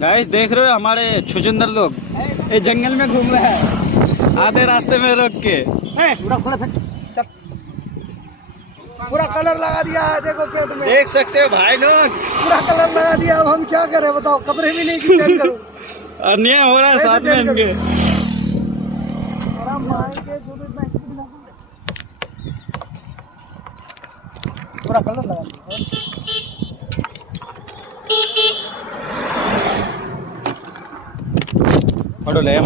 Guys देख रहे हो हमारे छुचिंदर लोग ये जंगल में घूम रहे हैं आधे रास्ते में रोक के। पूरा कलर लगा दिया है, देखो पेट में देख सकते हो भाई लोग, पूरा कलर लगा दिया। अब हम क्या करें बताओ, कपड़े भी नहीं चेंज करूं। अन्याय हो रहा है साथ में इनके। पूरा कलर लगा दिया। ले